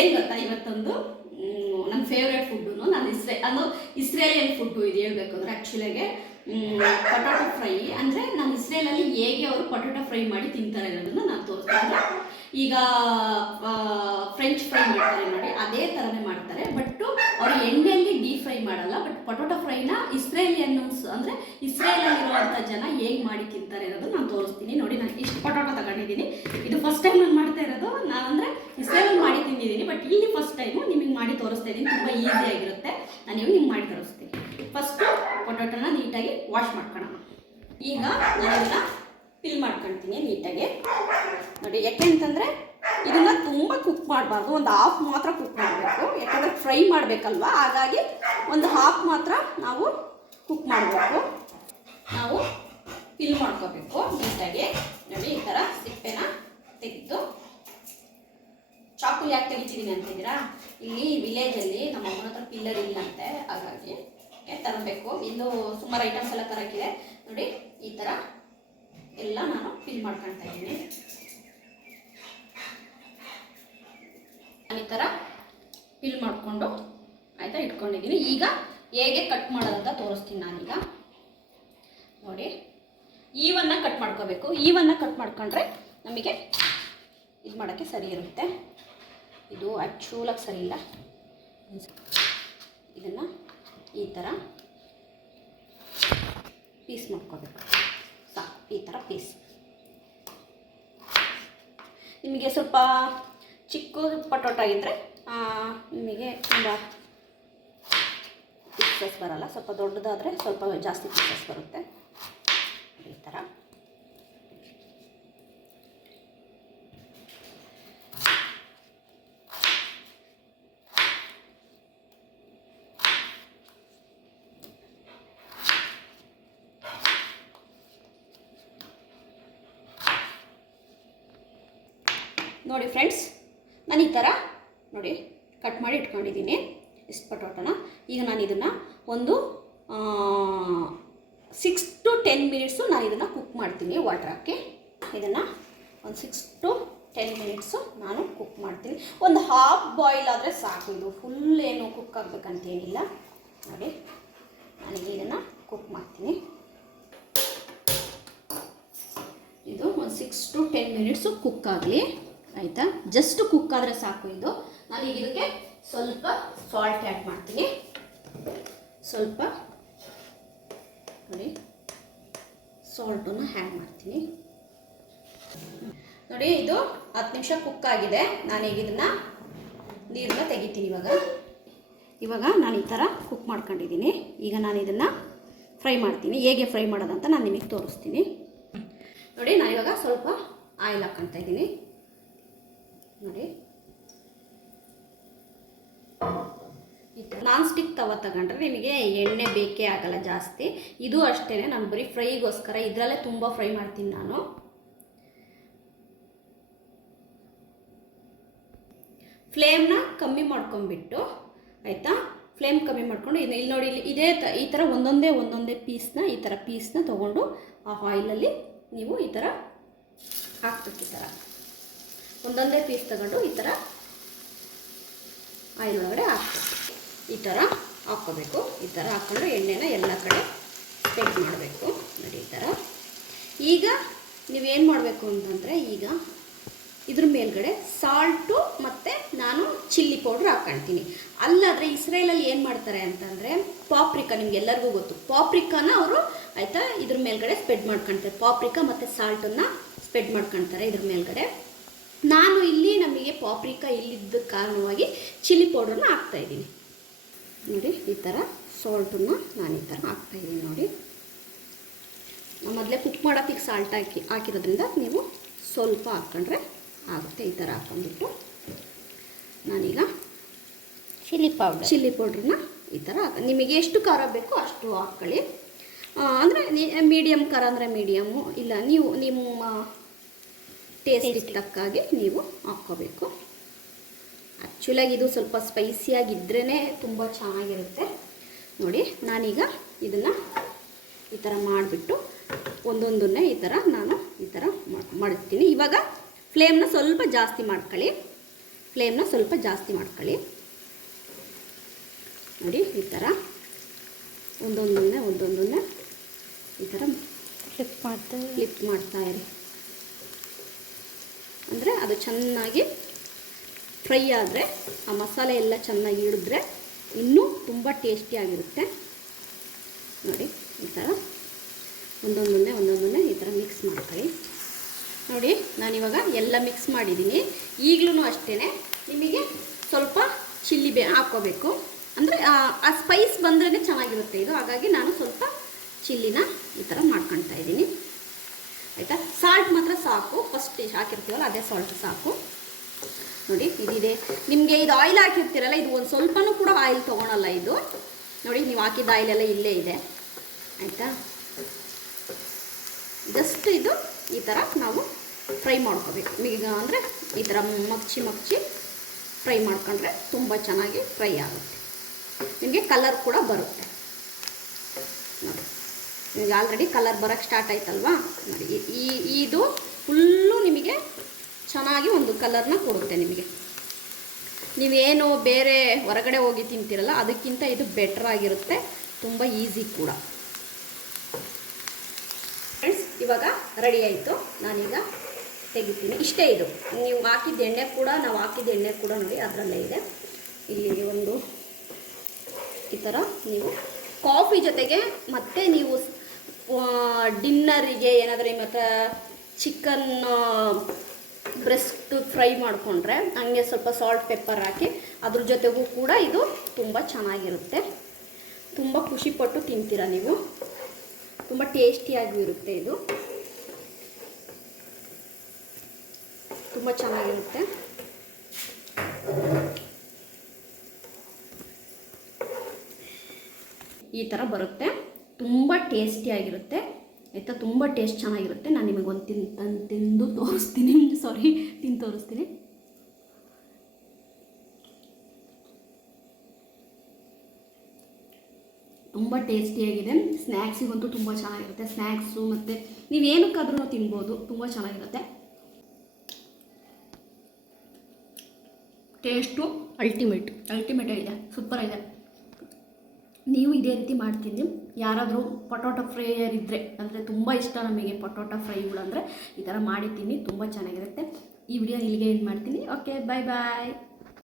ಏನು ಗೊತ್ತಾ, ಇವತ್ತೊಂದು ನನ್ನ ಫೇವ್ರೇಟ್ ಫುಡ್ಡು, ನಾನು ಇಸ್ರೇಲಿಯನ್ ಫುಡ್ಡು ಇದು ಹೇಳ್ಬೇಕು ಅಂದರೆ ಆ್ಯಕ್ಚುಲಾಗೆ ಪೊಟ್ಯಾಟೊ ಫ್ರೈ. ಅಂದರೆ ನಾನು ಇಸ್ರೇಲಲ್ಲಿ ಹೇಗೆ ಅವರು ಪೊಟ್ಯಾಟೊ ಫ್ರೈ ಮಾಡಿ ತಿಂತಾರೆ ಅನ್ನೋದನ್ನು ನಾನು ತೋರಿಸ್ತೀನಿ. ಈಗ ಫ್ರೆಂಚ್ ಫ್ರೈ ಮಾಡ್ತಾರೆ ನೋಡಿ, ಅದೇ ಥರನೇ ಮಾಡ್ತಾರೆ. ಬಟ್ಟು ಅವರು ಎಣ್ಣೆಯಲ್ಲಿ ಡೀಪ್ ಫ್ರೈ ಮಾಡಲ್ಲ. ಬಟ್ ಪೊಟ್ಯಾಟೊ ಫ್ರೈನ ಇಸ್ರೇಲಿಯನ್ಸ್ ಅಂದರೆ ಇಸ್ರೇಲಲ್ಲಿರುವಂಥ ಜನ ಹೇಗೆ ಮಾಡಿ ತಿಂತಾರೆ ಅನ್ನೋದು ನಾನು ತೋರಿಸ್ತೀನಿ ನೋಡಿ. ನಾನು ಇಷ್ಟು ಪೊಟ್ಯಾಟೊ ತಗೊಂಡಿದ್ದೀನಿ. ಇದು ಫಸ್ಟ್ ಟೈಮ್ ನಾನು ಮಾಡ್ತಾ ಇರೋದು. ನಾನು ಅಂದರೆ ಇಸ್ರೇಲಲ್ಲಿ ಮಾಡಿ ತಿಂದಿದ್ದೀನಿ, ಬಟ್ ಇಲ್ಲಿ ಫಸ್ಟ್ ಟೈಮು ನಿಮಗೆ ಮಾಡಿ ತೋರಿಸ್ತಾ ಇದ್ದೀನಿ. ತುಂಬ ಈಸಿಯಾಗಿರುತ್ತೆ. ನಾನು ನಿಮ್ಗೆ ಮಾಡಿ ತೋರಿಸ್ತೀನಿ. ಫಸ್ಟು ಪೊಟ್ಯಾಟೊನ ನೀಟಾಗಿ ವಾಶ್ ಮಾಡ್ಕೊಳ್ಳೋಣ. ಈಗ ನಾನೆಲ್ಲ ಫಿಲ್ ಮಾಡ್ಕೊಳ್ತೀನಿ ನೀಟಾಗಿ ನೋಡಿ. ಯಾಕೆ ಅಂತಂದರೆ ಇದನ್ನು ತುಂಬ ಕುಕ್ ಮಾಡಬಾರ್ದು, ಒಂದು ಹಾಫ್ ಮಾತ್ರ ಕುಕ್ ಮಾಡಬೇಕು. ಯಾಕಂದರೆ ಫ್ರೈ ಮಾಡಬೇಕಲ್ವ, ಹಾಗಾಗಿ ಒಂದು ಹಾಫ್ ಮಾತ್ರ ನಾವು ಕುಕ್ ಮಾಡಬೇಕು. ನಾವು ಫಿಲ್ ಮಾಡ್ಕೋಬೇಕು ನೀಟಾಗಿ ನೋಡಿ. ಈ ಥರ ಸಿಪ್ಪೆನ ತೆಗೆದು, ಚಾಕುಲಿ ಯಾಕೆ ತೆಗಿತಿದ್ದೀನಿ ಅಂತಿದ್ದೀರಾ, ಇಲ್ಲಿ ವಿಲೇಜಲ್ಲಿ ನಮ್ಮ ಅಮ್ಮನ ಹತ್ರ ಪಿಲ್ಲರ್ ಇಲ್ಲ ಅಂತೆ, ಹಾಗಾಗಿ ತರಬೇಕು. ಇಲ್ಲೂ ಸುಮಾರು ಐಟಮ್ಸ್ ಎಲ್ಲ ತರಕ್ಕಿದೆ ನೋಡಿ. ಈ ಥರ ಎಲ್ಲ ನಾನು ಫಿಲ್ ಮಾಡ್ಕೊಳ್ತಾ ಇದ್ದೀನಿ. ಈ ಥರ ಫಿಲ್ ಮಾಡಿಕೊಂಡು ಆಯಿತಾ ಇಟ್ಕೊಂಡಿದ್ದೀನಿ. ಈಗ ಹೇಗೆ ಕಟ್ ಮಾಡೋದಂತ ತೋರಿಸ್ತೀನಿ ನಾನೀಗ ನೋಡಿ. ಈವನ್ನು ಕಟ್ ಮಾಡ್ಕೋಬೇಕು. ಈವನ್ನು ಕಟ್ ಮಾಡ್ಕೊಂಡ್ರೆ ನಮಗೆ ಇದು ಮಾಡೋಕ್ಕೆ ಸರಿ ಇರುತ್ತೆ. ಇದು ಆ್ಯಕ್ಚುಲಾಗಿ ಸರಿ ಇಲ್ಲ. ಇದನ್ನು ಈ ಥರ ಪೀಸ್ ಮಾಡ್ಕೋಬೇಕು. ಸಾಕು, ಈ ಥರ ಪೀಸ್. ನಿಮಗೆ ಸ್ವಲ್ಪ ಚಿಕ್ಕ ಪೊಟ್ಯಾಟೊ ಆಗಿದ್ದರೆ ನಿಮಗೆ ತುಂಬ ಪೀಸಸ್ ಬರಲ್ಲ. ಸ್ವಲ್ಪ ದೊಡ್ಡದಾದರೆ ಸ್ವಲ್ಪ ಜಾಸ್ತಿ ಪೀಸಸ್ ಬರುತ್ತೆ. ಈ ಥರ ನೋಡಿ ಫ್ರೆಂಡ್ಸ್, ನಾನು ಈ ಥರ ನೋಡಿ ಕಟ್ ಮಾಡಿ ಇಟ್ಕೊಂಡಿದ್ದೀನಿ ಇಷ್ಟು ಪೊಟ್ಯಾಟೊನ. ಈಗ ನಾನು ಇದನ್ನು ಒಂದು 6 to 10 ಮಿನಿಟ್ಸು ನಾನು ಇದನ್ನು ಕುಕ್ ಮಾಡ್ತೀನಿ ವಾಟರ್ ಹಾಕಿ. ಇದನ್ನು ಒಂದು 6 to 10 ಮಿನಿಟ್ಸು ನಾನು ಕುಕ್ ಮಾಡ್ತೀನಿ. ಒಂದು ಹಾಫ್ ಬಾಯ್ಲ್ ಆದರೆ ಸಾಕು. ಇದು ಫುಲ್ ಏನು ಕುಕ್ ಆಗಬೇಕಂತೇನಿಲ್ಲ ನೋಡಿ. ನಾನೀಗ ಇದನ್ನು ಕುಕ್ ಮಾಡ್ತೀನಿ. ಇದು ಒಂದು 6 to 10 ಮಿನಿಟ್ಸು ಕುಕ್ ಆಗಲಿ ಆಯಿತಾ. ಜಸ್ಟ್ ಕುಕ್ ಆದರೆ ಸಾಕು ಇದು. ನಾನೀಗ ಇದಕ್ಕೆ ಸ್ವಲ್ಪ ಸಾಲ್ಟ್ ಆ್ಯಡ್ ಮಾಡ್ತೀನಿ. ಸ್ವಲ್ಪ ನೋಡಿ ಸಾಲ್ಟನ್ನು ಆ್ಯಡ್ ಮಾಡ್ತೀನಿ ನೋಡಿ. ಇದು 10 ನಿಮಿಷ ಕುಕ್ ಆಗಿದೆ. ನಾನೀಗ ಇದನ್ನು ನೀರನ್ನ ತೆಗಿತೀನಿ. ಇವಾಗ ನಾನು ಈ ಥರ ಕುಕ್ ಮಾಡ್ಕೊಂಡಿದ್ದೀನಿ. ಈಗ ನಾನು ಇದನ್ನು ಫ್ರೈ ಮಾಡ್ತೀನಿ. ಹೇಗೆ ಫ್ರೈ ಮಾಡೋದಂತ ನಾನು ನಿಮಗೆ ತೋರಿಸ್ತೀನಿ ನೋಡಿ. ನಾನಿವಾಗ ಸ್ವಲ್ಪ ಆಯಿಲ್ ಹಾಕ್ಕೊಳ್ತಾ ಇದ್ದೀನಿ ನೋಡಿ. ನಾನ್ ಸ್ಟಿಕ್ ತವ ತಗೊಂಡ್ರೆ ನಿಮಗೆ ಎಣ್ಣೆ ಬೇಕೇ ಆಗಲ್ಲ ಜಾಸ್ತಿ. ಇದು ಅಷ್ಟೇ, ನಾನು ಬರೀ ಫ್ರೈಗೋಸ್ಕರ ಇದರಲ್ಲೇ ತುಂಬ ಫ್ರೈ ಮಾಡ್ತೀನಿ ನಾನು. ಫ್ಲೇಮ್ನ ಕಮ್ಮಿ ಮಾಡ್ಕೊಂಡ್ಬಿಟ್ಟು ಆಯಿತಾ, ಫ್ಲೇಮ್ ಕಮ್ಮಿ ಮಾಡ್ಕೊಂಡು ಇಲ್ಲಿ ನೋಡಿ, ಈ ಥರ ಒಂದೊಂದೇ ಪೀಸ್ನ ಈ ಥರ ಪೀಸ್ನ ತೊಗೊಂಡು ಆ ಆಯಿಲಲ್ಲಿ ನೀವು ಈ ಥರ ಹಾಕ್ಬೇಕು. ಈ ಥರ ಒಂದೊಂದೇ ಪೀಸ್ ತಗೊಂಡು ಈ ಥರ ಆಯಿಲ್ ಒಳಗಡೆ ಹಾಕ್ಬೇಕು. ಈ ಥರ ಹಾಕ್ಕೋಬೇಕು. ಈ ಥರ ಹಾಕ್ಕೊಂಡು ಎಣ್ಣೆನ ಎಲ್ಲ ಕಡೆ ಸ್ಪ್ರೆಡ್ ಮಾಡಬೇಕು ನೋಡಿ ಈ ಥರ. ಈಗ ನೀವೇನು ಮಾಡಬೇಕು ಅಂತಂದರೆ, ಈಗ ಇದ್ರ ಮೇಲ್ಗಡೆ ಸಾಲ್ಟು ಮತ್ತು ನಾನು ಚಿಲ್ಲಿ ಪೌಡ್ರ್ ಹಾಕ್ಕೊಳ್ತೀನಿ. ಅಲ್ಲಾದರೆ ಇಸ್ರೇಲಲ್ಲಿ ಏನು ಮಾಡ್ತಾರೆ ಅಂತಂದರೆ ಪಾಪ್ರಿಕಾ, ನಿಮ್ಗೆಲ್ಲರಿಗೂ ಗೊತ್ತು ಪಾಪ್ರಿಕಾನ ಅವರು ಆಯಿತಾ ಇದ್ರ ಮೇಲ್ಗಡೆ ಸ್ಪ್ರೆಡ್ ಮಾಡ್ಕೊಳ್ತಾರೆ. ಪಾಪ್ರಿಕಾ ಮತ್ತು ಸಾಲ್ಟನ್ನು ಸ್ಪ್ರೆಡ್ ಮಾಡ್ಕೊಳ್ತಾರೆ ಇದ್ರ ಮೇಲ್ಗಡೆ. ನಾನು ಇಲ್ಲಿ ನಮಗೆ ಪಾಪ್ರಿಕಾ ಇಲ್ಲಿದ್ದ ಕಾರಣವಾಗಿ ಚಿಲ್ಲಿ ಪೌಡ್ರನ್ನ ಹಾಕ್ತಾಯಿದ್ದೀನಿ ನೋಡಿ. ಈ ಥರ ಸಾಲ್ಟನ್ನು ನಾನು ಈ ಥರ ಹಾಕ್ತಾಯಿದ್ದೀನಿ ನೋಡಿ. ಮೊದಲೇ ಕುಕ್ ಮಾಡೋಕ್ಕೆ ಸಾಲ್ಟ್ ಹಾಕಿರೋದ್ರಿಂದ ನೀವು ಸ್ವಲ್ಪ ಹಾಕ್ಕೊಂಡ್ರೆ ಆಗುತ್ತೆ. ಈ ಥರ ಹಾಕ್ಕೊಂಡ್ಬಿಟ್ಟು ನಾನೀಗ ಚಿಲ್ಲಿ ಪೌಡ್ರನ್ನ ಈ ಥರ ನಿಮಗೆ ಎಷ್ಟು ಖಾರ ಬೇಕೋ ಅಷ್ಟು ಹಾಕ್ಕೊಳ್ಳಿ. ಅಂದರೆ ಮೀಡಿಯಮ್ ಖಾರ ಅಂದರೆ ಮೀಡಿಯಮ್ಮು, ಇಲ್ಲ ನೀವು ನಿಮ್ಮ ಟೇಸ್ಟ್ ತಕ್ಕಾಗಿ ನೀವು ಹಾಕ್ಕೋಬೇಕು. ಆ್ಯಕ್ಚುಲಾಗಿ ಇದು ಸ್ವಲ್ಪ ಸ್ಪೈಸಿಯಾಗಿದ್ರೇ ತುಂಬ ಚೆನ್ನಾಗಿರುತ್ತೆ ನೋಡಿ. ನಾನೀಗ ಇದನ್ನು ಈ ಥರ ಮಾಡಿಬಿಟ್ಟು ಒಂದೊಂದನ್ನೇ ಈ ಥರ ನಾನು ಈ ಥರ ಮಾಡ್ತೀನಿ. ಇವಾಗ ಫ್ಲೇಮ್ನ ಸ್ವಲ್ಪ ಜಾಸ್ತಿ ಮಾಡ್ಕೊಳ್ಳಿ. ಫ್ಲೇಮ್ನ ಸ್ವಲ್ಪ ಜಾಸ್ತಿ ಮಾಡ್ಕೊಳ್ಳಿ. ನೋಡಿ ಈ ಥರ ಒಂದೊಂದನ್ನೇ ಈ ಥರ ಫ್ಲಿಪ್ ಮಾಡ್ತಾ ಇರಿ. ಅಂದರೆ ಅದು ಚೆನ್ನಾಗಿ ಫ್ರೈ ಆದರೆ ಆ ಮಸಾಲೆ ಎಲ್ಲ ಚೆನ್ನಾಗಿ ಹಿಡಿದ್ರೆ ಇನ್ನೂ ತುಂಬ ಟೇಸ್ಟಿಯಾಗಿರುತ್ತೆ. ನೋಡಿ ಈ ಥರ ಒಂದೊಂದನ್ನೇ ಈ ಥರ ಮಿಕ್ಸ್ ಮಾಡ್ಕೊಳ್ಳಿ. ನೋಡಿ ನಾನಿವಾಗ ಎಲ್ಲ ಮಿಕ್ಸ್ ಮಾಡಿದ್ದೀನಿ. ಈಗಲೂ ಅಷ್ಟೇ ನಿಮಗೆ ಸ್ವಲ್ಪ ಚಿಲ್ಲಿ ಹಾಕ್ಕೋಬೇಕು. ಅಂದರೆ ಆ ಸ್ಪೈಸ್ ಬಂದ್ರೇ ಚೆನ್ನಾಗಿರುತ್ತೆ ಇದು. ಹಾಗಾಗಿ ನಾನು ಸ್ವಲ್ಪ ಚಿಲ್ಲಿನ ಈ ಥರ ಮಾಡ್ಕೊಳ್ತಾ ಇದ್ದೀನಿ. ಆಯಿತಾ? ಸಾಲ್ಟ್ ಮಾತ್ರ ಸಾಕು, ಫಸ್ಟ್ ಹಾಕಿರ್ತೀವಲ್ಲ ಅದೇ ಸಾಲ್ಟ್ ಸಾಕು. ನೋಡಿ ಇದಿದೆ. ನಿಮಗೆ ಇದು ಆಯಿಲ್ ಹಾಕಿರ್ತೀರಲ್ಲ, ಇದು ಒಂದು ಸ್ವಲ್ಪನೂ ಕೂಡ ಆಯಿಲ್ ತೊಗೊಳಲ್ಲ ಇದು. ನೋಡಿ ನೀವು ಹಾಕಿದ ಆಯಿಲೆಲ್ಲ ಇಲ್ಲೇ ಇದೆ. ಆಯಿತಾ? ಜಸ್ಟ್ ಇದು ಈ ಥರ ನಾವು ಫ್ರೈ ಮಾಡ್ಕೋಬೇಕು. ಈಗ ಅಂದರೆ ಈ ಥರ ಮಗ್ಚಿ ಫ್ರೈ ಮಾಡ್ಕೊಂಡ್ರೆ ತುಂಬ ಚೆನ್ನಾಗಿ ಫ್ರೈ ಆಗುತ್ತೆ. ನಿಮಗೆ ಕಲರ್ ಕೂಡ ಬರುತ್ತೆ. ನೋಡಿ ನಿಮಗೆ ಆಲ್ರೆಡಿ ಕಲರ್ ಬರೋಕ್ಕೆ ಸ್ಟಾರ್ಟ್ ಆಯ್ತಲ್ವಾ? ನೋಡಿ ಇದು ಫುಲ್ಲು ನಿಮಗೆ ಚೆನ್ನಾಗಿ ಒಂದು ಕಲರ್ನ ಕೊಡುತ್ತೆ. ನಿಮಗೆ ನೀವೇನು ಬೇರೆ ಹೊರಗಡೆ ಹೋಗಿ ತಿಂತೀರಲ್ಲ ಅದಕ್ಕಿಂತ ಇದು ಬೆಟರ್ ಆಗಿರುತ್ತೆ, ತುಂಬ ಈಸಿ ಕೂಡ. ಫ್ರೆಂಡ್ಸ್ ಇವಾಗ ರೆಡಿ ಆಯಿತು. ನಾನೀಗ ತೆಗಿತೀನಿ. ಇಷ್ಟೇ ಇದು. ನೀವು ಹಾಕಿದ ಎಣ್ಣೆ ಕೂಡ, ನಾವು ಹಾಕಿದ ಎಣ್ಣೆ ಕೂಡ ನೋಡಿ ಅದರಲ್ಲೇ ಇದೆ. ಇಲ್ಲಿ ಒಂದು ಈ ಥರ ನೀವು ಕಾಫಿ ಜೊತೆಗೆ ಮತ್ತು ನೀವು ಡಿನ್ನರಿಗೆ ಏನಾದರೂ ಮತ್ತು ಚಿಕನ್ ಬ್ರೆಸ್ಟ್ ಫ್ರೈ ಮಾಡಿಕೊಂಡ್ರೆ ಹಂಗೆ ಸ್ವಲ್ಪ ಸಾಲ್ಟ್ ಪೆಪ್ಪರ್ ಹಾಕಿ ಅದ್ರ ಜೊತೆಗೂ ಕೂಡ ಇದು ತುಂಬ ಚೆನ್ನಾಗಿರುತ್ತೆ. ತುಂಬ ಖುಷಿಪಟ್ಟು ತಿಂತೀರ ನೀವು. ತುಂಬ ಟೇಸ್ಟಿಯಾಗೂ ಇರುತ್ತೆ ಇದು. ತುಂಬ ಚೆನ್ನಾಗಿರುತ್ತೆ. ಈ ಥರ ಬರುತ್ತೆ. ತುಂಬ ಟೇಸ್ಟಿಯಾಗಿರುತ್ತೆ. ಆಯಿತಾ? ತುಂಬ ಟೇಸ್ಟ್ ಚೆನ್ನಾಗಿರುತ್ತೆ. ನಾನು ನಿಮಗೆ ಒಂದು ತಿಂದು ತೋರಿಸ್ತೀನಿ. ತಿಂದು ತೋರಿಸ್ತೀನಿ. ತುಂಬ ಟೇಸ್ಟಿಯಾಗಿದೆ. ಸ್ನ್ಯಾಕ್ಸಿಗಂತೂ ತುಂಬ ಚೆನ್ನಾಗಿರುತ್ತೆ. ಸ್ನ್ಯಾಕ್ಸು ಮತ್ತು ನೀವೇನಕ್ಕಾದ್ರೂ ತಿನ್ಬೋದು. ತುಂಬ ಚೆನ್ನಾಗಿರುತ್ತೆ. ಟೇಸ್ಟು ಅಲ್ಟಿಮೇಟ್ ಆಗಿದೆ. ಸೂಪರ್ ಆಗಿದೆ. ನೀವು ಇದೇ ರೀತಿ ಮಾಡ್ತೀನಿ. ಯಾರಾದರೂ ಪೊಟೊಟೊ ಫ್ರೈಯರ್ ಇದ್ದರೆ, ಅಂದರೆ ತುಂಬ ಇಷ್ಟ ನಮಗೆ ಪೊಟೊಟೊ ಫ್ರೈಗಳು ಅಂದರೆ, ಈ ಥರ ಮಾಡಿ ತಿನ್ನಿ. ತುಂಬ ಚೆನ್ನಾಗಿರುತ್ತೆ. ಈ ವಿಡಿಯೋ ಇಲ್ಲಿಗೆ ಎಂಡ್ ಮಾಡ್ತೀನಿ. ಓಕೆ, ಬಾಯ್.